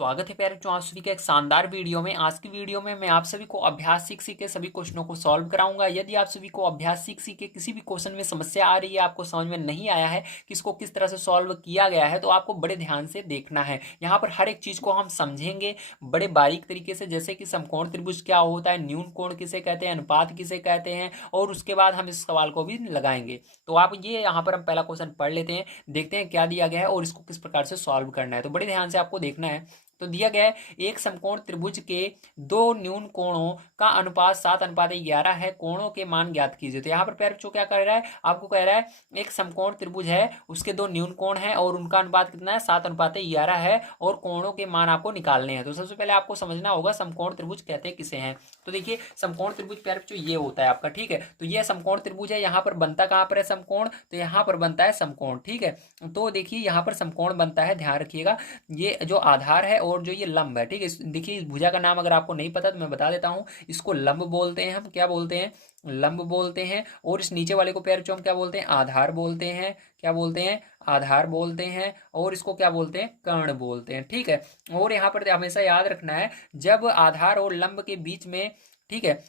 स्वागत है प्यारे बच्चों, आप सभी का एक शानदार वीडियो में। आज की वीडियो में मैं आप सभी को अभ्यास सीख सीख के सभी क्वेश्चनों को सॉल्व कराऊंगा। यदि आप सभी को अभ्यास सीख सीख के किसी भी क्वेश्चन में समस्या आ रही है, आपको समझ में नहीं आया है कि इसको किस तरह से सॉल्व किया गया है, तो आपको बड़े ध्यान से देखना है। यहाँ पर हर एक चीज़ को हम समझेंगे बड़े बारीक तरीके से, जैसे कि समकोण त्रिभुज क्या होता है, न्यून कोण किसे कहते हैं, अनुपात किसे कहते हैं, और उसके बाद हम इस सवाल को भी लगाएंगे। तो आप ये यहाँ पर हम पहला क्वेश्चन पढ़ लेते हैं, देखते हैं क्या दिया गया है और इसको किस प्रकार से सॉल्व करना है। तो बड़े ध्यान से आपको देखना है। तो दिया गया है एक समकोण त्रिभुज के दो न्यून कोणों का अनुपात 7:11 है, कोणों के मान ज्ञात कीजिए। तो यहाँ पर प्यारे बच्चों क्या कर रहा है, आपको कह रहा है एक समकोण त्रिभुज है, उसके दो न्यून कोण हैं और उनका अनुपात कितना है, 7:11 है, और कोणों के मान आपको निकालने हैं। तो सबसे पहले आपको समझना होगा समकोण त्रिभुज कहते किसे हैं। तो देखिए समकोण त्रिभुज प्यारे बच्चों ये होता है आपका, ठीक है। तो ये समकोण त्रिभुज है, यहाँ पर बनता कहाँ पर है समकोण, तो यहाँ पर बनता है समकोण, ठीक है। तो देखिए यहाँ पर समकोण बनता है, ध्यान रखिएगा। ये जो आधार है और जो ये लंब है, ठीक है। देखिए इस भुजा का नाम अगर आपको नहीं पता तो मैं बता देता हूँ, इसको लंब बोलते हैं। हम क्या बोलते हैं, लंब बोलते हैं। और इस नीचे वाले को प्यारे बच्चों हम क्या बोलते हैं, आधार बोलते हैं। क्या बोलते हैं, आधार बोलते हैं। और इसको क्या बोलते हैं, कर्ण बोलते हैं, ठीक है। और यहाँ पर हमेशा याद रखना है, जब आधार और लंब के बीच में, ठीक है,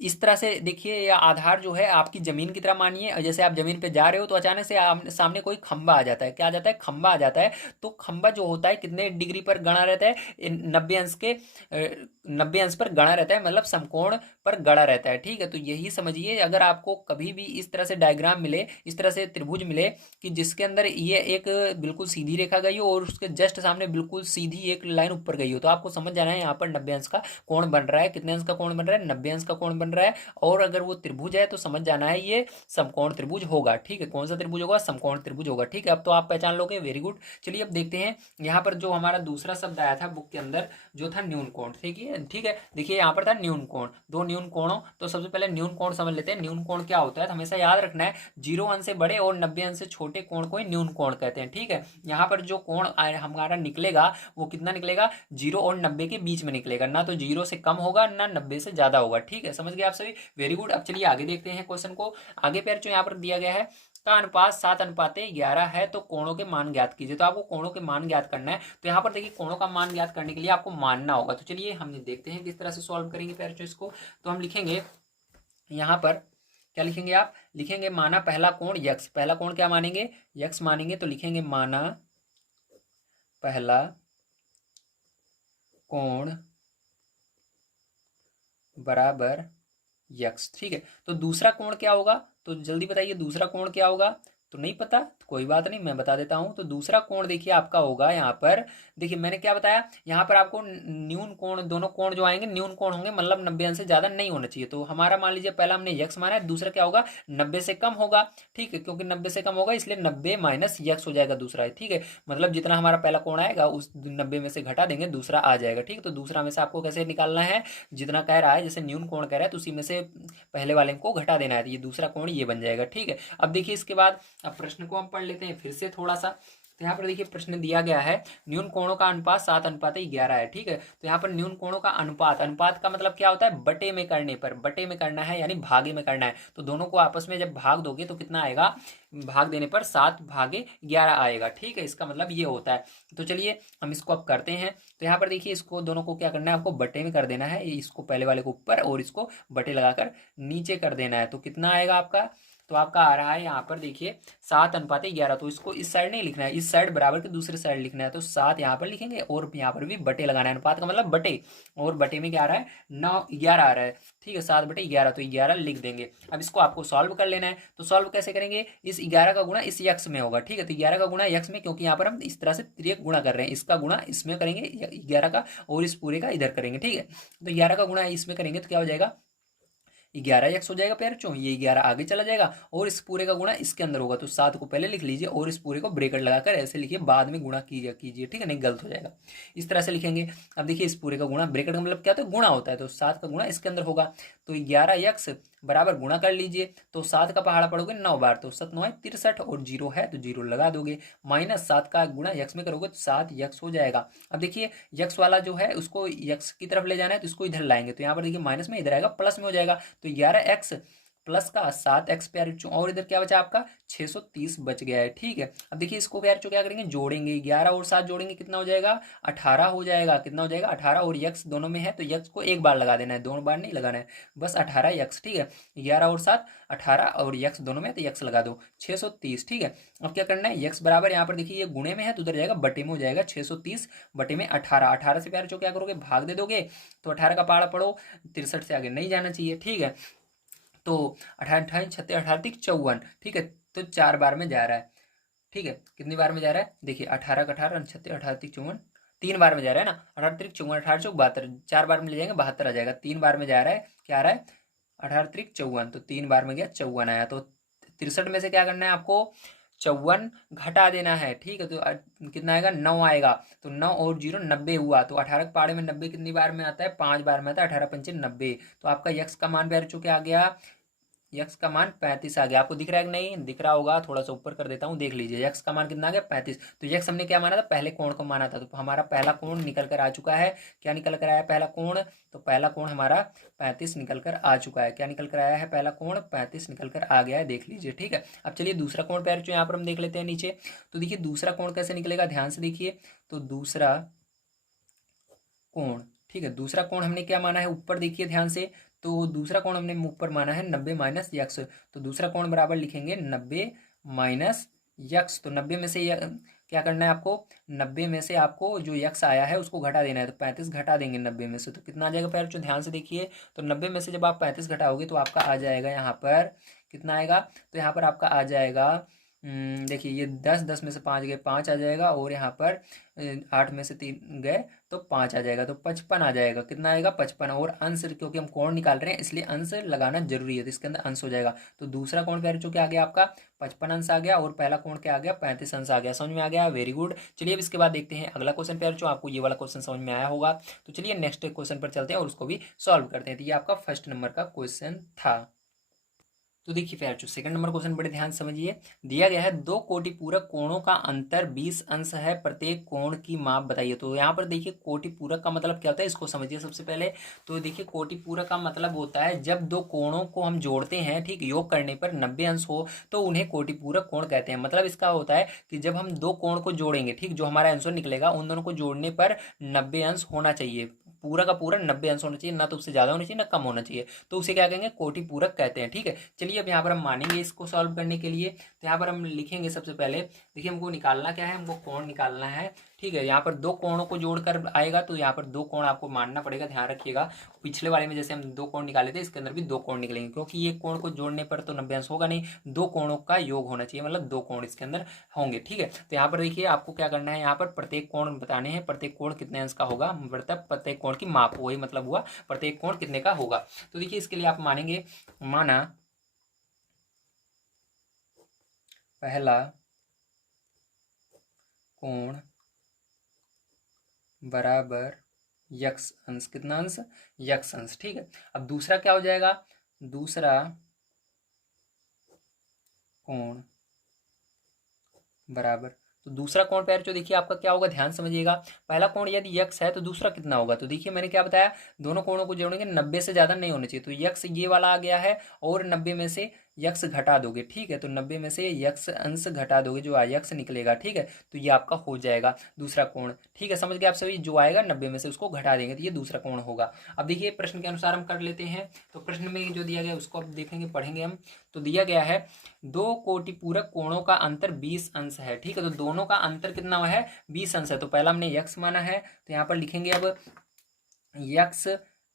इस तरह से देखिए, या आधार जो है आपकी जमीन की तरह मानिए। जैसे आप जमीन पे जा रहे हो तो अचानक से सामने कोई खंबा आ जाता है। क्या आ जाता है, खंबा आ जाता है। तो खंबा जो होता है कितने डिग्री पर गड़ा रहता है, 90 अंश के 90 अंश पर गड़ा रहता है, मतलब समकोण पर गड़ा रहता है, ठीक है। तो यही समझिए, अगर आपको कभी भी इस तरह से डायग्राम मिले, इस तरह से त्रिभुज मिले कि जिसके अंदर ये एक बिल्कुल सीधी रेखा गई हो और उसके जस्ट सामने बिल्कुल सीधी एक लाइन ऊपर गई हो, तो आपको समझ जाना है यहाँ पर 90 अंश का कोण बन रहा है। कितने अंश का कोण बन रहा है, 90 अंश का कोण बन रहा है। और अगर वो त्रिभुज है तो समझ जाना है ये समकोण त्रिभुज होगा, ठीक है। कौन सा त्रिभुज होगा, समकोण त्रिभुज होगा, ठीक है। अब तो आप पहचान लोगे, वेरी गुड। चलिए अब देखते हैं यहाँ पर जो हमारा दूसरा शब्द आया था बुक के अंदर, जो था न्यून कोण, ठीक है, ठीक है। देखिए यहाँ पर था न्यून कोण, दो न्यून कोणों। तो सबसे पहले न्यून कोण समझ लेते हैं। न्यून कोण क्या होता है, तो हमेशा याद रखना है 0 अंश से बड़े और 90 अंश से छोटे कोण को ही न्यून कोण कहते हैं, ठीक है। यहाँ पर जो कोण हमारा निकलेगा वो कितना निकलेगा, 0 और 90 के बीच में निकलेगा, ना तो 0 से कम होगा ना 90 से ज्यादा होगा, ठीक है। समझ गए आप सभी, वेरी गुड। अब चलिए आगे देखते हैं क्वेश्चन को। आगे पैर जो यहाँ पर दिया गया है, का अनुपात 7:11 है, तो कोणों के मान ज्ञात कीजिए। तो आपको कोणों के मान ज्ञात करना है। तो यहाँ पर देखिए कोणों का मान ज्ञात करने के लिए आपको मानना होगा। तो चलिए हम देखते हैं किस तरह से सॉल्व करेंगे पैर इसको। तो हम लिखेंगे यहाँ पर, क्या लिखेंगे, आप लिखेंगे माना पहला कोण यक्स। पहला कोण क्या मानेंगे, यक्स मानेंगे। तो लिखेंगे माना पहला कोण बराबर यक्स, ठीक है। तो दूसरा कोण क्या होगा, तो जल्दी बताइए दूसरा कोण क्या होगा। तो नहीं पता तो कोई बात नहीं, मैं बता देता हूं। तो दूसरा कोण देखिए आपका होगा यहाँ पर, देखिए मैंने क्या बताया, यहाँ पर आपको न्यून कोण, दोनों कोण जो आएंगे न्यून कोण होंगे, मतलब 90 अंश से ज्यादा नहीं होना चाहिए। तो हमारा मान लीजिए पहला हमने यक्स माना है, दूसरा क्या होगा, 90 से कम होगा, ठीक है। क्योंकि 90 से कम होगा इसलिए 90 माइनस यक्स हो जाएगा दूसरा, ठीक है। मतलब जितना हमारा पहला कोण आएगा उस 90 में से घटा देंगे, दूसरा आ जाएगा, ठीक है। तो दूसरा में से आपको कैसे निकालना है, जितना कह रहा है, जैसे न्यून कोण कह रहा है तो उसी में से पहले वाले को घटा देना है। तो ये दूसरा कोण ये बन जाएगा, ठीक है। अब देखिए इसके बाद अब प्रश्न को हम पढ़ लेते हैं फिर से थोड़ा सा। तो यहाँ पर देखिए प्रश्न दिया गया है, न्यून कोणों का अनुपात 7:11 है, ठीक है। तो यहाँ पर न्यून कोणों का अनुपात, अनुपात का मतलब क्या होता है, बटे में करने पर, बटे में करना है यानी भागे में करना है। तो दोनों को आपस में जब भाग दोगे तो कितना आएगा, भाग देने पर 7/11 आएगा, ठीक है। इसका मतलब ये होता है। तो चलिए हम इसको अब करते हैं। तो यहाँ पर देखिए इसको दोनों को क्या करना है, आपको बटे में कर देना है। इसको पहले वाले को ऊपर और इसको बटे लगाकर नीचे कर देना है। तो कितना आएगा आपका, तो आपका आ रहा है यहाँ पर देखिए 7:11। तो इसको इस साइड नहीं लिखना है, इस साइड बराबर के दूसरे साइड लिखना है। तो 7 यहाँ पर लिखेंगे और यहाँ पर भी बटे लगाना है। अनुपात का मतलब बटे, और बटे में क्या आ रहा है, 9:11 आ रहा है, ठीक है। 7/11 तो 11 लिख देंगे। अब इसको आपको सॉल्व कर लेना है। तो सॉल्व कैसे करेंगे, इस 11 का गुणा इस यक्स में होगा, ठीक है। तो 11 का गुणा यक्स में, क्योंकि यहाँ पर हम इस तरह से तिर्यक गुणा कर रहे हैं, इसका गुणा इसमें करेंगे 11 का, और इस पूरे का इधर करेंगे, ठीक है। तो 11 का गुणा इसमें करेंगे तो क्या हो जाएगा, 11 हो जाएगा प्यार चो, ये 11 आगे चला जाएगा और इस पूरे का गुणा इसके अंदर होगा। तो 7 को पहले लिख लीजिए और इस पूरे को ब्रेकेट लगाकर ऐसे लिखिए, बाद में गुणा कीजिए कीजिए, ठीक है, नहीं गलत हो जाएगा। इस तरह से लिखेंगे। अब देखिए इस पूरे का गुणा, ब्रेकेट का मतलब क्या होता है, गुणा होता है। तो 7 का गुणा इसके अंदर होगा। तो 11 बराबर गुणा कर लीजिए। तो 7 का पहाड़ा पढ़ोगे 9 बार, तो 7 9 है 63, और 0 है तो 0 लगा दोगे। माइनस 7 का गुणा यक्स में करोगे तो 7 यक्स हो जाएगा। अब देखिए यक्स वाला जो है उसको यक्स की तरफ ले जाना है, तो इसको इधर लाएंगे। तो यहाँ पर देखिए माइनस में, इधर आएगा प्लस में हो जाएगा। तो 11x प्लस का 7x प्यारे बच्चों, और इधर क्या बचा आपका 630 बच गया है। ठीक है, अब देखिए इसको प्यारे बच्चों क्या करेंगे, जोड़ेंगे, 11 और 7 जोड़ेंगे कितना हो जाएगा, 18 हो जाएगा। कितना हो जाएगा 18, और यक्स दोनों में है तो यक्स को एक बार लगा देना है, दोनों बार नहीं लगाना है, बस 18 यक्स। ठीक है, 11 और 7 18, और यक्स दोनों में है तो यक्स लगा दो 630। ठीक है, अब क्या करना है, यक्स बराबर यहाँ पर देखिए ये गुणे में है तो उधर जाएगा बटे में हो जाएगा, 630 बटे में 18। 18 से प्यारे बच्चों क्या करोगे, भाग दे दोगे, तो 18 का पहाड़ा पढ़ो, 63 से आगे नहीं जाना चाहिए। ठीक है, तो 18 18 36 18 54। ठीक है, तो 4 बार में जा रहा है। ठीक है, कितनी बार में जा रहा है, देखिए 18 का 18 36 18 54, 3 बार में जा रहा है ना, 18 3 54 18 चौक 72, 4 बार में ले जाएंगे 72 आ जाएगा। 3 बार में जा रहा है, क्या आ रहा है 18 3 54, तो 3 बार में गया 54 आया। तो 63 में से क्या करना है आपको, 54 घटा देना है। ठीक है, तो कितना आएगा 9 आएगा, तो 9 और 0 90 हुआ। तो 18 के पहाड़े में 90 कितनी बार में आता है, 5 बार में आता है, 18 पंचे 90। तो आपका यक्स का मान बैर चुके आ गया, यक्स का मान 35 आ गया। आपको दिख रहा है कि नहीं, दिख रहा होगा, थोड़ा सा ऊपर कर देता हूँ, देख लीजिए यक्स का मान कितना आ गया 35। तो यक्स हमने क्या माना था, पहले कोण को माना था, तो हमारा पहला कोण निकल कर आ चुका है। क्या निकल कर आया पहला कोण, तो पहला कोण हमारा 35 निकल कर आ चुका है। क्या निकल कर आया है, पहला कोण 35 निकल कर आ गया है, देख लीजिए। ठीक है, अब चलिए दूसरा कोण पैर जो यहाँ पर हम देख लेते हैं नीचे। तो देखिए दूसरा कोण कैसे निकलेगा, ध्यान से देखिए। तो दूसरा कोण, ठीक है, दूसरा कोण हमने क्या माना है, ऊपर देखिए ध्यान से। तो दूसरा कोण हमने ऊपर माना है 90 माइनस यक्स, तो दूसरा कोण बराबर लिखेंगे 90 माइनस यक्स। तो 90 में से क्या करना है आपको, 90 में से आपको जो यक्स आया है उसको घटा देना है, तो 35 घटा देंगे 90 में से, तो कितना आ जाएगा पैर जो ध्यान से देखिए। तो 90 में से जब आप 35 घटाओगे तो आपका आ जाएगा यहाँ पर कितना आएगा, तो यहाँ पर आपका आ जाएगा देखिए ये 10 10 में से 5 गए 5 आ जाएगा, और यहाँ पर 8 में से 3 गए तो 5 आ जाएगा, तो 55 आ जाएगा। कितना आएगा 55, और अंश क्योंकि हम कोण निकाल रहे हैं इसलिए अंश लगाना जरूरी है, तो इसके अंदर अंश हो जाएगा। तो दूसरा कोण प्यारे जो क्या आ गया आपका 55 अंश आ गया, और पहला कोण क्या आ गया 35 अंश आ गया। समझ में आ गया, वेरी गुड। चलिए अब इसके बाद देखते हैं अगला क्वेश्चन प्यारे जो, आपको ये वाला क्वेश्चन समझ में आया होगा, तो चलिए नेक्स्ट क्वेश्चन पर चलते हैं और उसको भी सॉल्व करते हैं। तो ये आपका फर्स्ट नंबर का क्वेश्चन था। तो देखिए फिर जो सेकंड नंबर क्वेश्चन बड़े ध्यान समझिए। दिया गया है दो कोटि पूरक कोणों का अंतर 20 अंश है, प्रत्येक कोण की माप बताइए। तो यहाँ पर देखिए कोटि पूरक का मतलब क्या होता है, इसको समझिए सबसे पहले। तो देखिए कोटि पूरक का मतलब होता है जब दो कोणों को हम जोड़ते हैं, ठीक, योग करने पर 90 अंश हो तो उन्हें कोटि पूरक कोण कहते हैं। मतलब इसका होता है कि जब हम दो कोण को जोड़ेंगे, ठीक, जो हमारा आंसर निकलेगा उन दोनों को जोड़ने पर 90 अंश होना चाहिए, पूरा का पूरा 90 अंश होना चाहिए, ना तो उससे ज़्यादा होना चाहिए ना कम होना चाहिए, तो उसे क्या कहेंगे कोटि पूरक कहते हैं। ठीक है, चलिए अब यहाँ पर हम मानेंगे इसको सॉल्व करने के लिए। तो यहाँ पर हम लिखेंगे सबसे पहले, देखिए हमको निकालना क्या है, हमको कोण निकालना है। ठीक है, यहाँ पर दो कोणों को जोड़कर आएगा, तो यहाँ पर दो कोण आपको मानना पड़ेगा, ध्यान रखिएगा। पिछले वाले में जैसे हम दो कोण निकाले थे, इसके अंदर भी दो कोण निकलेंगे, क्योंकि एक कोण को जोड़ने पर तो 90 अंश होगा नहीं, दो कोणों का योग होना चाहिए, मतलब दो कोण इसके अंदर होंगे। ठीक है, तो यहाँ पर देखिए आपको क्या करना है, यहाँ पर प्रत्येक कोण बताने हैं, प्रत्येक कोण कितने अंश का होगा, मतलब प्रत्येक कोण की माप, वही मतलब हुआ प्रत्येक कोण कितने का होगा। तो देखिए इसके लिए आप मानेंगे, माना पहला कोण बराबर यक्स अंश, कितना अंश, यक्स अंश। ठीक है, अब दूसरा क्या हो जाएगा, दूसरा कोण बराबर, तो दूसरा कोण पैर जो देखिए आपका क्या होगा, ध्यान समझिएगा। पहला कोण यदि यक्स है तो दूसरा कितना होगा, तो देखिए मैंने क्या बताया, दोनों कोणों को जोड़ेंगे 90 से ज़्यादा नहीं होना चाहिए, तो यक्स ये वाला आ गया है, और 90 में से यक्स घटा दोगे। ठीक है, तो 90 में से यक्स अंश घटा दोगे, जो यक्स निकलेगा, ठीक है, तो ये आपका हो जाएगा दूसरा कोण। ठीक है, समझ गए आप सभी, जो आएगा 90 में से उसको घटा देंगे तो ये दूसरा कोण होगा। अब देखिए प्रश्न के अनुसार हम कर लेते हैं, तो प्रश्न में जो दिया गया उसको अब देखेंगे, पढ़ेंगे हम। तो दिया गया है दो कोटि पूरक कोणों का अंतर 20 अंश है। ठीक है, तो दोनों का अंतर कितना है, 20 अंश है। तो पहला हमने यक्स माना है, तो यहाँ पर लिखेंगे अब यक्स,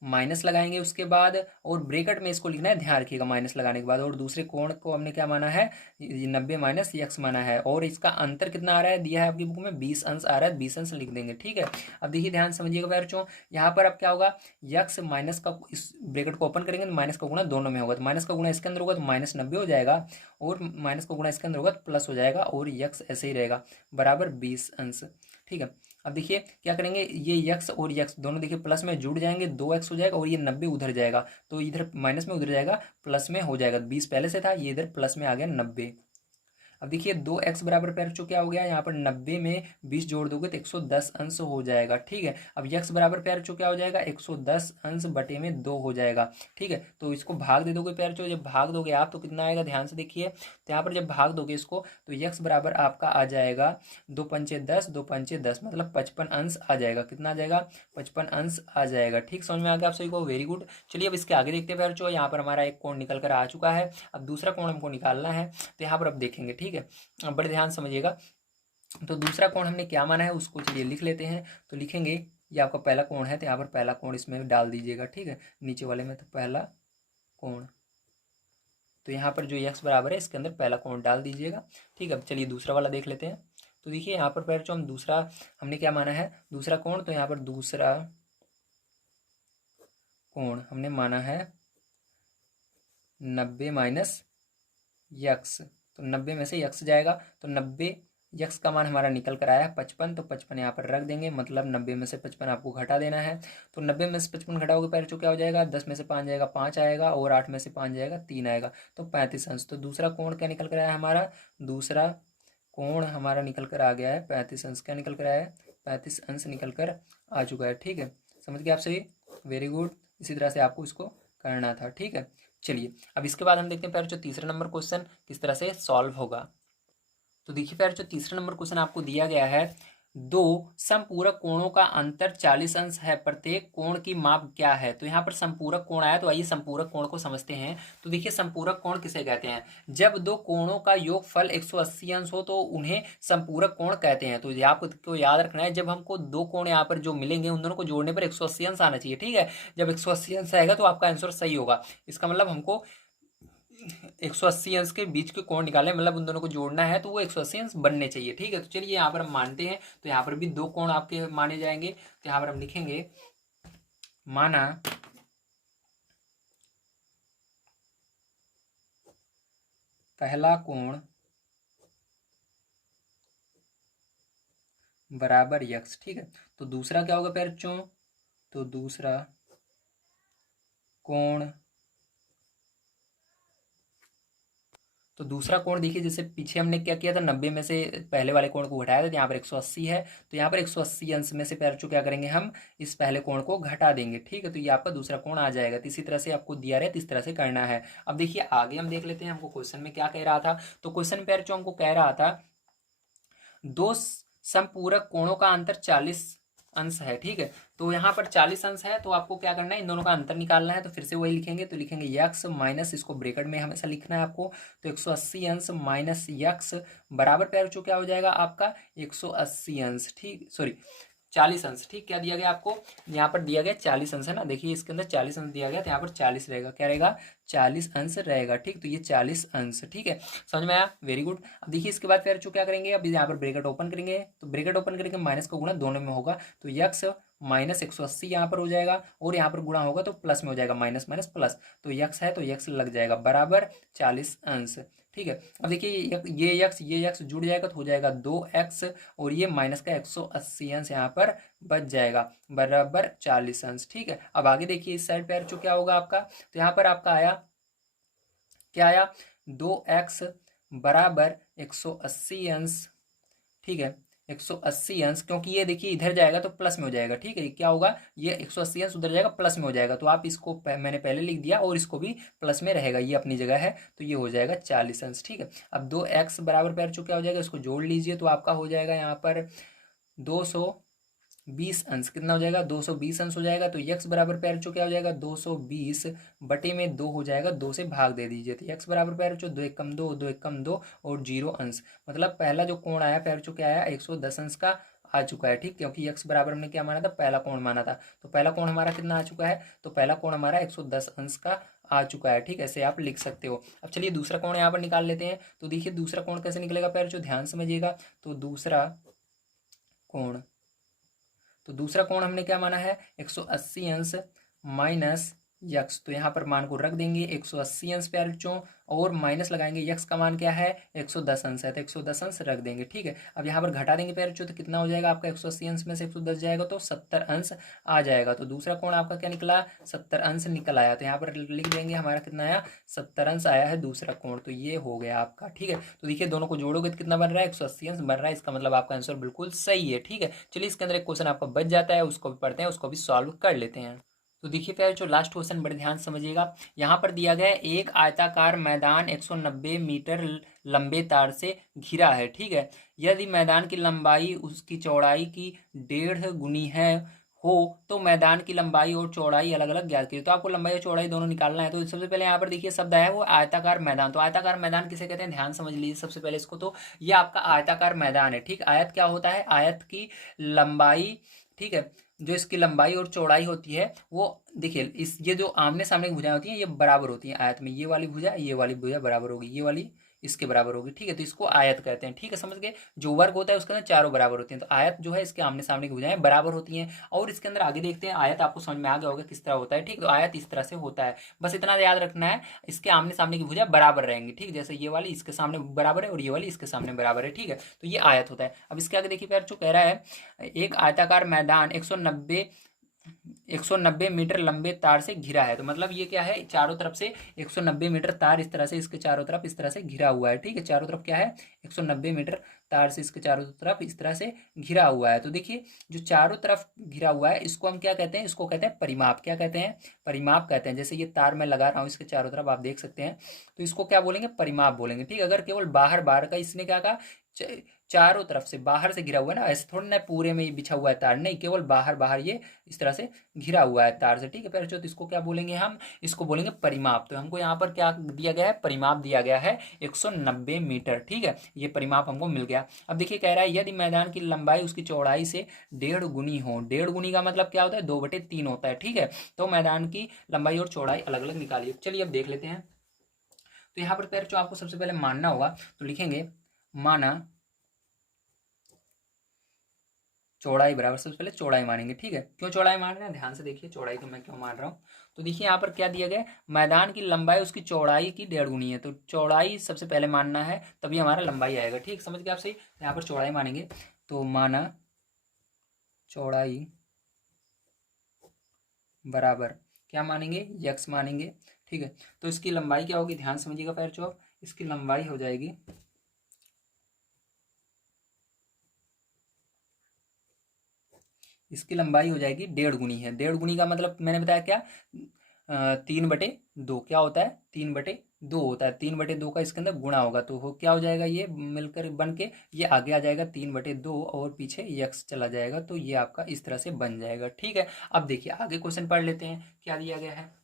माइनस लगाएंगे उसके बाद, और ब्रेकेट में इसको लिखना है, ध्यान रखिएगा माइनस लगाने के बाद, और दूसरे कोण को हमने क्या माना है, 90 माइनस यक्स माना है, और इसका अंतर कितना आ रहा है, दिया है आपकी बुक में 20 अंश आ रहा है, 20 अंश लिख देंगे। ठीक है, अब देखिए ध्यान समझिएगा बच्चों, यहाँ पर अब क्या होगा, यक्स माइनस का, इस ब्रेकेट को ओपन करेंगे तो माइनस का गुणा दोनों में होगा, तो माइनस का गुणा इसके अंदर होगा तो माइनस 90 हो जाएगा, और माइनस का गुणा इसके अंदर होगा तो प्लस हो जाएगा, और यक्स ऐसे ही रहेगा बराबर 20 अंश। ठीक है, अब देखिए क्या करेंगे, ये यक्स और यक्स दोनों देखिए प्लस में जुड़ जाएंगे, 2x हो जाएगा, और ये 90 उधर जाएगा, तो इधर माइनस में उधर जाएगा, प्लस में हो जाएगा, 20 पहले से था, ये इधर प्लस में आ गया 90। अब देखिए 2x बराबर पैरचो क्या हो गया, यहाँ पर 90 में 20 जोड़ दोगे तो 110 अंश हो जाएगा। ठीक है, अब x बराबर पैरचो क्या हो जाएगा, 110 अंश बटे में 2 हो जाएगा। ठीक है, तो इसको भाग दे दोगे पैरचो, जब भाग दोगे आप तो कितना आएगा, ध्यान से देखिए। तो यहाँ पर जब भाग दोगे इसको तो x बराबर आपका आ जाएगा 2 पंचे 10, 2 पंचे 10, मतलब 55 अंश आ जाएगा। कितना आ जाएगा, 55 अंश आ जाएगा। ठीक, समझ में आ गया आप सभी को, वेरी गुड। चलिए अब इसके आगे देखते हैं पैरचो। यहाँ पर हमारा एक कोण निकल कर आ चुका है, अब दूसरा कोण हमको निकालना है, तो यहाँ पर अब देखेंगे। ठीक है, अब बड़े ध्यान समझिएगा। तो दूसरा कोण हमने क्या माना है उसको चलिए लिख लेते हैं। तो लिखेंगे ये आपका पहला कोण है, तो यहाँ पर पहला कोण इसमें डाल दीजिएगा। ठीक है, नीचे वाले में तो पहला कोण, तो यहाँ पर जो x बराबर है इसके अंदर पहला कोण डाल दीजिएगा। ठीक है, अब चलिए दूसरा वाला देख लेते हैं। तो देखिए यहाँ पर पैर जो हम दूसरा हमने क्या माना है, दूसरा कोण, तो यहाँ पर दूसरा कोण हमने माना है 90 माइनस यक्स, तो 90 में से यक्स जाएगा, तो 90 यक्स का मान हमारा निकल कर आया है 55, तो 55 यहाँ पर रख देंगे, मतलब 90 में से 55 आपको घटा देना है। तो 90 में से 55 घटाओगे पैर जो क्या हो जाएगा, 10 में से 5 जाएगा 5 आएगा, और 8 में से 5 जाएगा 3 आएगा, तो 35 अंश। तो दूसरा कोण क्या निकल कर आया हमारा, दूसरा कोण हमारा निकल कर आ गया है 35 अंश। क्या निकल कर आया है, 35 अंश निकल कर आ चुका है। ठीक है, समझ गए आप सही, वेरी गुड। इसी तरह से आपको इसको करना था। ठीक है, चलिए अब इसके बाद हम देखते हैं पैर जो तीसरा नंबर क्वेश्चन किस तरह से सॉल्व होगा। तो देखिए पैर जो तीसरा नंबर क्वेश्चन आपको दिया गया है, दो समपूरक कोणों का अंतर 40 अंश है, प्रत्येक कोण की माप क्या है। तो यहाँ पर संपूरक कोण आया, तो आइए संपूरक कोण को समझते हैं। तो देखिए संपूरक कोण किसे कहते हैं, जब दो कोणों का योगफल 180 अंश हो तो उन्हें संपूरक कोण कहते हैं। तो आपको याद रखना है, जब हमको दो कोण यहाँ पर जो मिलेंगे उन दोनों को जोड़ने पर 180 अंश आना चाहिए। ठीक है, जब 180 अंश आएगा तो आपका आंसर सही होगा। इसका मतलब हमको 180 अंश के बीच के कोण निकाले, मतलब उन दोनों को जोड़ना है, तो वो 180 अंश बनने चाहिए। ठीक है, तो चलिए यहाँ पर हम मानते हैं, तो यहाँ पर भी दो कोण आपके माने जाएंगे। तो यहाँ पर हम लिखेंगे माना पहला कोण बराबर यक्स। ठीक है, तो दूसरा क्या होगा पैरचों, तो दूसरा कोण, तो दूसरा कोण देखिए, जैसे पीछे हमने क्या किया था, 90 में से पहले वाले कोण को घटाया था, तो यहाँ पर 180 है, तो यहाँ पर 180 अंश में से पैरचो क्या करेंगे, हम इस पहले कोण को घटा देंगे। ठीक है, तो ये आपका दूसरा कोण आ जाएगा। तो इसी तरह से आपको दिया रहे, इस तरह से करना है। अब देखिए आगे हम देख लेते हैं हमको क्वेश्चन में क्या कह रहा था। तो क्वेश्चन पैरचो हमको कह रहा था दो समपूरक कोणों का अंतर 40 अंश है। ठीक है, तो यहाँ पर 40 अंश है, तो आपको क्या करना है, इन दोनों का अंतर निकालना है। तो फिर से वही लिखेंगे, तो लिखेंगे यक्स माइनस, इसको ब्रैकेट में हमेशा लिखना है आपको। तो 180 अंश माइनस यक्स बराबर पैरचो क्या हो जाएगा आपका 180 अंश। ठीक, सॉरी 40 अंश। ठीक, क्या दिया गया आपको, यहाँ पर दिया गया 40 अंश है ना, देखिए इसके अंदर 40 अंश दिया गया, तो यहाँ पर 40 रहेगा, क्या रहेगा 40 अंश रहेगा। ठीक, तो ये 40 अंश। ठीक है, समझ में आया, वेरी गुड। अब देखिए इसके बाद फिर क्या करेंगे, अब यहाँ पर ब्रैकेट ओपन करेंगे, तो ब्रैकेट ओपन करके माइनस का गुणा दोनों में होगा, तो यक्स माइनस 180 यहाँ पर हो जाएगा, और यहाँ पर गुणा होगा तो प्लस में हो जाएगा, माइनस माइनस प्लस, तो यक्स है तो यक्स लग जाएगा बराबर 40 अंश। ठीक है, अब देखिए ये यक्स जुड़ जाएगा तो हो जाएगा 2x, और ये माइनस का 180 अंश यहाँ पर बच जाएगा बराबर 40 अंश। ठीक है, अब आगे देखिए इस साइड पे क्या होगा आपका, तो यहाँ पर आपका आया क्या आया, 2x बराबर 180 अंश। ठीक है, 180 अंश, क्योंकि ये देखिए इधर जाएगा तो प्लस में हो जाएगा। ठीक है, क्या होगा, ये 180 अंश उधर जाएगा प्लस में हो जाएगा, तो आप इसको मैंने पहले लिख दिया, और इसको भी प्लस में रहेगा, ये अपनी जगह है, तो ये हो जाएगा 40 अंश। ठीक है, अब 2x बराबर पैर क्या हो जाएगा, इसको जोड़ लीजिए, तो आपका हो जाएगा यहाँ पर 220 अंश। कितना हो जाएगा, 220 अंश हो जाएगा। तो यक्स बराबर पैर क्या हो जाएगा, 220 बटे में 2 हो जाएगा, 2 से भाग दे दीजिए, तो यक्स बराबर पैर 2 एक कम 2, 2 एक कम 2, और 0 अंश, मतलब पहला जो कोण आया पैर क्या आया 110 अंश का आ चुका है। ठीक, क्योंकि यक्स बराबर हमने क्या माना था, पहला कोण माना था, तो पहला कोण हमारा कितना आ चुका है, तो पहला कोण हमारा 110 अंश का आ चुका है। ठीक, ऐसे आप लिख सकते हो। अब चलिए दूसरा कोण यहाँ पर निकाल लेते हैं। तो देखिए दूसरा कोण कैसे निकलेगा पैर ध्यान समझिएगा। तो दूसरा कोण हमने क्या माना है, 180 अंश माइनस यक्स, तो यहाँ पर मान को रख देंगे 180 अंश प्यारे बच्चों, और माइनस लगाएंगे, यक्स का मान क्या है 110 अंश है, तो 110 अंश रख देंगे। ठीक है, अब यहाँ पर घटा देंगे प्यारे बच्चों, तो कितना हो जाएगा आपका 180 अंश में से 110 जाएगा तो 70 अंश आ जाएगा। तो दूसरा कोण आपका क्या निकला, 70 अंश निकल आया। तो यहाँ पर लिख देंगे हमारा कितना आया, 70 अंश आया है दूसरा कोण। तो ये हो गया आपका। ठीक है, तो देखिए दोनों को जोड़ोगे तो कितना बन रहा है, 180 अंश बन रहा है। इसका मतलब आपका आंसर बिल्कुल सही है। ठीक है, चलिए इसके अंदर एक क्वेश्चन आपका बच जाता है, उसको भी पढ़ते हैं, उसको भी सॉल्व कर लेते हैं। तो देखिए प्यारे जो लास्ट क्वेश्चन बड़े ध्यान से समझिएगा। यहाँ पर दिया गया है एक आयताकार मैदान 190 मीटर लंबे तार से घिरा है। ठीक है, यदि मैदान की लंबाई उसकी चौड़ाई की 1.5 गुनी है हो तो मैदान की लंबाई और चौड़ाई अलग अलग ज्ञात कीजिए। तो आपको लंबाई और चौड़ाई दोनों निकालना है। तो सबसे पहले यहाँ पर देखिए शब्द आया वो आयताकार मैदान। तो आयताकार मैदान किसे कहते हैं, ध्यान समझ लीजिए सबसे पहले इसको। तो ये आपका आयताकार मैदान है। ठीक, आयत क्या होता है, आयत की लंबाई, ठीक है, जो इसकी लंबाई और चौड़ाई होती है वो देखिए इस ये जो आमने सामने की भुजाएं होती हैं ये बराबर होती हैं आयत में। ये वाली भुजा बराबर होगी, ये वाली इसके बराबर होगी। ठीक है, तो इसको आयत कहते हैं। ठीक है, समझ गए। जो वर्ग होता है उसके अंदर चारों बराबर होती हैं। तो आयत जो है इसके आमने सामने की भुजाएं बराबर होती हैं। और इसके अंदर आगे देखते हैं, आयत आपको समझ में आ गया होगा किस तरह होता है। ठीक, तो आयत इस तरह से होता है। बस इतना याद रखना है, इसके आमने सामने की भुजा बराबर रहेंगी। ठीक, जैसे ये वाली इसके सामने बराबर है और ये वाली इसके सामने बराबर है। ठीक है, तो ये आयत होता है। अब इसके आगे देखिए प्यार जो कह रहा है एक आयताकार मैदान 190 मीटर लंबे तार से घिरा है। तो मतलब ये क्या है, चारों तरफ से 190 मीटर तार इस तरह से इसके चारों तरफ इस तरह से घिरा हुआ है। ठीक है, चारों तरफ क्या है, 190 मीटर तार से इसके चारों तरफ इस तरह से घिरा हुआ है। तो देखिए जो चारों तरफ घिरा हुआ है इसको हम क्या कहते हैं, इसको कहते हैं परिमाप। क्या कहते हैं, परिमाप कहते हैं। जैसे ये तार मैं लगा रहा हूँ इसके चारों तरफ आप देख सकते हैं, तो इसको क्या बोलेंगे, परिमाप बोलेंगे। ठीक, अगर केवल बाहर बाहर का इसने क्या कहा, चारों तरफ से बाहर से घिरा हुआ है ना, ऐसे थोड़ा ना पूरे में बिछा हुआ है तार, नहीं, केवल बाहर बाहर ये इस तरह से घिरा हुआ है तार से। ठीक है, तो इसको क्या बोलेंगे हम, इसको बोलेंगे परिमाप। तो हमको यहाँ पर क्या दिया गया है, परिमाप दिया गया है 190 मीटर। ठीक है, ये परिमाप हमको मिल गया। अब देखिए कह रहा है यदि मैदान की लंबाई उसकी चौड़ाई से 1.5 गुनी हो। 1.5 गुनी का मतलब क्या होता है, 2/3 होता है। ठीक है, तो मैदान की लंबाई और चौड़ाई अलग अलग निकालिए। चलिए अब देख लेते हैं। तो यहाँ पर पैर जो आपको सबसे पहले मानना होगा, तो लिखेंगे माना चौड़ाई बराबर, सबसे पहले चौड़ाई मानेंगे। ठीक है, क्यों चौड़ाई मान रहे हैं, ध्यान से देखिए चौड़ाई को मैं क्यों मान रहा हूँ। तो देखिए यहाँ पर क्या दिया गया, मैदान की लंबाई उसकी चौड़ाई की 1.5 गुनी है। तो चौड़ाई सबसे पहले मानना है, तभी हमारा लंबाई आएगा। ठीक, समझ गए आप सही। यहाँ पर चौड़ाई मानेंगे, तो माना चौड़ाई बराबर क्या मानेंगे, यक्स मानेंगे। ठीक है, तो इसकी लंबाई क्या होगी, ध्यान समझिएगा पैर चौक, इसकी लंबाई हो जाएगी, इसकी लंबाई हो जाएगी 1.5 गुनी है। 1.5 गुनी का मतलब मैंने बताया क्या, 3/2 क्या होता है, 3/2 होता है। 3/2 का इसके अंदर गुणा होगा तो हो क्या हो जाएगा, ये मिलकर बन के ये आगे आ जाएगा 3/2 और पीछे यक्स चला जाएगा। तो ये आपका इस तरह से बन जाएगा। ठीक है, अब देखिए आगे क्वेश्चन पढ़ लेते हैं क्या दिया गया है।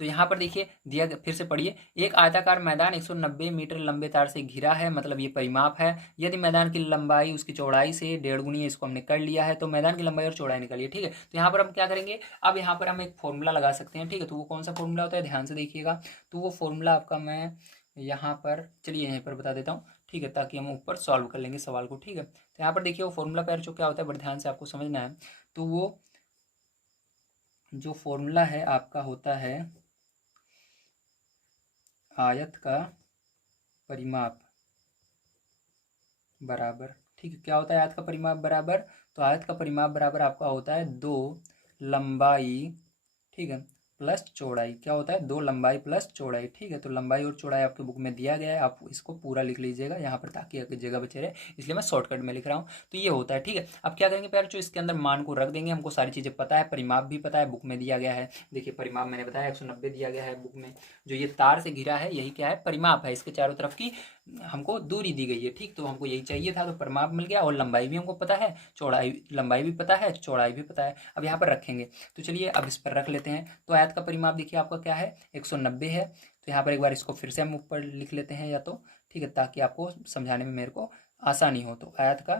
तो यहाँ पर देखिए दिया, फिर से पढ़िए, एक आयताकार मैदान 190 मीटर लंबे तार से घिरा है, मतलब ये परिमाप है। यदि मैदान की लंबाई उसकी चौड़ाई से 1.5 गुनी है, इसको हमने कर लिया है, तो मैदान की लंबाई और चौड़ाई निकालिए। ठीक है, तो यहाँ पर हम क्या करेंगे, अब यहाँ पर हम एक फॉर्मूला लगा सकते हैं। ठीक है, तो वो कौन सा फॉर्मूला होता है, ध्यान से देखिएगा। तो वो फॉर्मूला आपका मैं यहाँ पर, चलिए यहीं पर बता देता हूँ। ठीक है, ताकि हम ऊपर सॉल्व कर लेंगे सवाल को। ठीक है, तो यहाँ पर देखिए वो फॉर्मूला पैर जो क्या होता है, बड़े ध्यान से आपको समझना है। तो वो जो फॉर्मूला है आपका होता है आयत का परिमाप बराबर, ठीक है, क्या होता है आयत का परिमाप बराबर, तो आयत का परिमाप बराबर आपका होता है 2 लंबाई, ठीक है, प्लस चौड़ाई। क्या होता है, 2 लंबाई प्लस चौड़ाई। ठीक है, तो लंबाई और चौड़ाई आपके बुक में दिया गया है, आप इसको पूरा लिख लीजिएगा यहाँ पर ताकि आपकी जगह बचे रहे, इसलिए मैं शॉर्टकट में लिख रहा हूँ। तो ये होता है। ठीक है, अब क्या करेंगे प्यार, जो इसके अंदर मान को रख देंगे, हमको सारी चीज़ें पता है, परिमाप भी पता है, बुक में दिया गया है। देखिए परिमाप मैंने बताया 190 दिया गया है बुक में। जो ये तार से घिरा है यही क्या है, परिमाप है, इसके चारों तरफ की हमको दूरी दी गई है। ठीक, तो हमको यही चाहिए था, तो परिमाप मिल गया, और लंबाई भी हमको पता है, चौड़ाई, लंबाई भी पता है, चौड़ाई भी पता है। अब यहाँ पर रखेंगे, तो चलिए अब इस पर रख लेते हैं। तो आयत का परिमाप देखिए आपका क्या है, 190 है। तो यहाँ पर एक बार इसको फिर से हम ऊपर लिख लेते हैं या तो, ठीक है, ताकि आपको समझाने में मेरे को आसानी हो। तो आयत का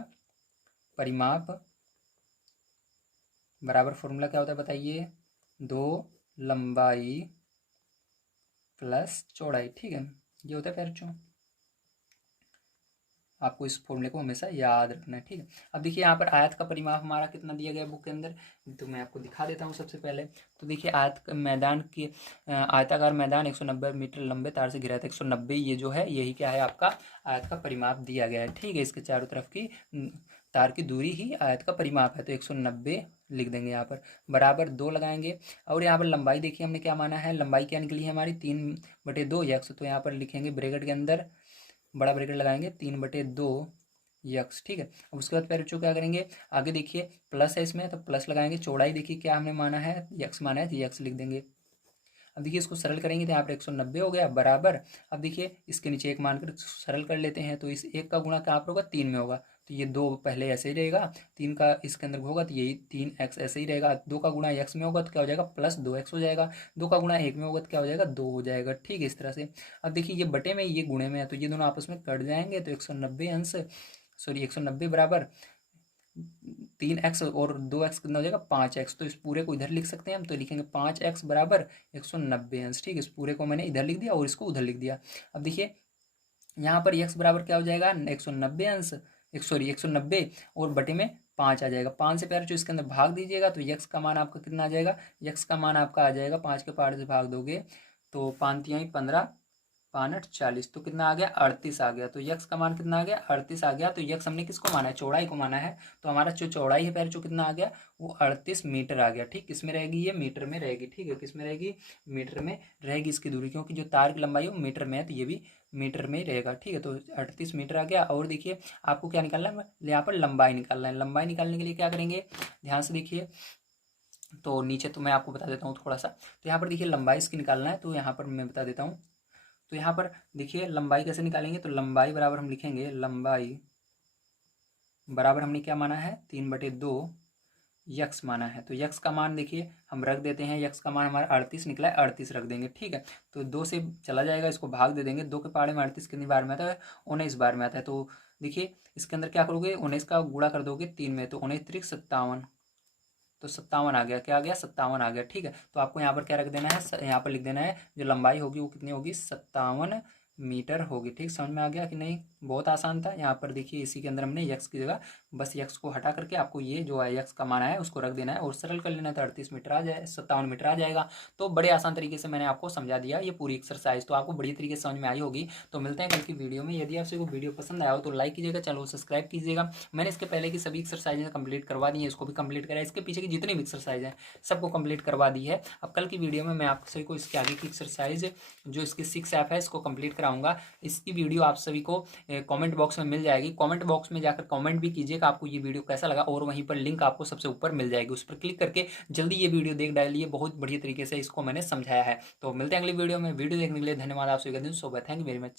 परिमाप बराबर फॉर्मूला क्या होता है बताइए, 2 लंबाई प्लस चौड़ाई। ठीक है, ये होता है पैर चो, आपको इस फॉर्मूले को हमेशा याद रखना है, ठीक है। अब देखिए यहाँ पर आयत का परिमाप हमारा कितना दिया गया है बुक के अंदर, तो मैं आपको दिखा देता हूँ सबसे पहले। तो देखिए आयत मैदान की आयताकार मैदान 190 मीटर लंबे तार से घिरा था। 190 ये जो है यही क्या है आपका आयत का परिमाप दिया गया है, ठीक है। इसके चारों तरफ की तार की दूरी ही आयत का परिमाप है, तो 190 लिख देंगे यहाँ पर, बराबर 2 लगाएंगे। और यहाँ पर लंबाई देखिए हमने क्या माना है, लंबाई क्या निकली है हमारी 3/2 यक्स, तो यहाँ पर लिखेंगे ब्रैकेट के अंदर बड़ा ब्रैकेट लगाएंगे 3/2 यक्स, ठीक है। अब उसके बाद पैरेचो क्या करेंगे, आगे देखिए प्लस है इसमें तो प्लस लगाएंगे। चौड़ाई देखिए क्या हमने माना है, यक्स माना है तो यक्स लिख देंगे। अब देखिए इसको सरल करेंगे तो यहाँ पर 190 हो गया बराबर। अब देखिए इसके नीचे एक मानकर सरल कर लेते हैं, तो इस एक का गुणा कहाँ पर होगा, 3 में होगा, तो ये 2 पहले ऐसे ही रहेगा, 3 का इसके अंदर होगा तो यही 3x ऐसे ही रहेगा। 2 का गुणा x में होगा तो क्या हो जाएगा, +2x हो जाएगा। 2 का गुणा 1 में होगा तो क्या हो जाएगा, 2 हो जाएगा, ठीक है। इस तरह से अब देखिए ये बटे में ये गुणे में है, तो ये दोनों आपस में कट जाएंगे, तो 190 बराबर 3x और 2x कितना हो जाएगा, 5x। तो इस पूरे को इधर लिख सकते हैं हम, तो लिखेंगे 5x बराबर 190 अंश, ठीक है। इस पूरे को मैंने इधर लिख दिया और इसको उधर लिख दिया। अब देखिए यहाँ पर x बराबर क्या हो जाएगा, 190 अंश 190 और बटे में 5 आ जाएगा। 5 से प्यारे जो इसके अंदर भाग दीजिएगा तो x का मान आपका कितना आ जाएगा, x का मान आपका आ जाएगा 5 के पार से भाग दोगे तो 5 तिहाई 15, 5 40, तो कितना आ गया, 38 आ गया। तो यक्स का मान कितना आ गया, 38 आ गया। तो यक्स हमने किसको माना है, चौड़ाई को माना है, तो हमारा जो चौड़ाई है पैर जो कितना आ गया, वो 38 मीटर आ गया, ठीक। किस में रहेगी, ये मीटर में रहेगी, ठीक है। किस में रहेगी, मीटर में रहेगी इसकी दूरी, क्योंकि जो तार की लंबाई है वो मीटर में है, तो ये भी मीटर में ही रहेगा, ठीक है। तो 38 मीटर आ गया। और देखिए आपको क्या निकालना है, यहाँ पर लंबाई निकालना है। लंबाई निकालने के लिए क्या करेंगे, ध्यान से देखिए, तो नीचे तो मैं आपको बता देता हूँ थोड़ा सा। तो यहाँ पर देखिए लंबाई इसकी निकालना है, तो यहाँ पर मैं बता देता हूँ। तो यहाँ पर देखिए लंबाई कैसे निकालेंगे, तो लंबाई बराबर हम लिखेंगे, लंबाई बराबर हमने क्या माना है, 3/2 यक्स माना है। तो यक्स का मान देखिए हम रख देते हैं, यक्स का मान हमारा 38 निकला है, 38 रख देंगे, ठीक है। तो 2 से चला जाएगा, इसको भाग दे देंगे। 2 के पहाड़े में 38 कितनी बार में आता है, 19 बार में आता है। तो देखिए इसके अंदर क्या करोगे, 19 का गुणा कर दोगे 3 में, तो 19 3 57, तो 57 आ गया, क्या आ गया, 57 आ गया, ठीक है। तो आपको यहाँ पर क्या रख देना है, यहाँ पर लिख देना है जो लंबाई होगी वो कितनी होगी, 57 मीटर होगी, ठीक। समझ में आ गया कि नहीं, बहुत आसान था। यहाँ पर देखिए इसी के अंदर हमने यक्स की जगह बस यक्स को हटा करके आपको ये जो है यक्स का मान है उसको रख देना है और सरल कर लेना है, तो 38 मीटर आ जाए, 57 मीटर आ जाएगा। तो बड़े आसान तरीके से मैंने आपको समझा दिया ये पूरी एक्सरसाइज, तो आपको बढ़िया तरीके से समझ में आई होगी। तो मिलते हैं कल की वीडियो में। यदि आपसे कोई वीडियो पसंद आया हो तो लाइक कीजिएगा, चैनल को सब्सक्राइब कीजिएगा। मैंने इसके पहले की सभी एक्सरसाइजें कंप्लीट करवा दी है, इसको भी कंप्लीट करा, इसके पीछे की जितनी भी एक्सरसाइज है सबको कंप्लीट करवा दी है। अब कल की वीडियो में मैं आप सभी को इसके आगे की एक्सरसाइज जो इसकी 6 ऐप है इसको कंप्लीट कराऊंगा। इसकी वीडियो आप सभी को कमेंट बॉक्स में मिल जाएगी। कमेंट बॉक्स में जाकर कमेंट भी कीजिएगा आपको ये वीडियो कैसा लगा, और वहीं पर लिंक आपको सबसे ऊपर मिल जाएगी, उस पर क्लिक करके जल्दी ये वीडियो देख डालिए। बहुत बढ़िया तरीके से इसको मैंने समझाया है। तो मिलते हैं अगली वीडियो में। वीडियो देखने के लिए धन्यवाद आप सभी का दिन। So bye, thank you very much.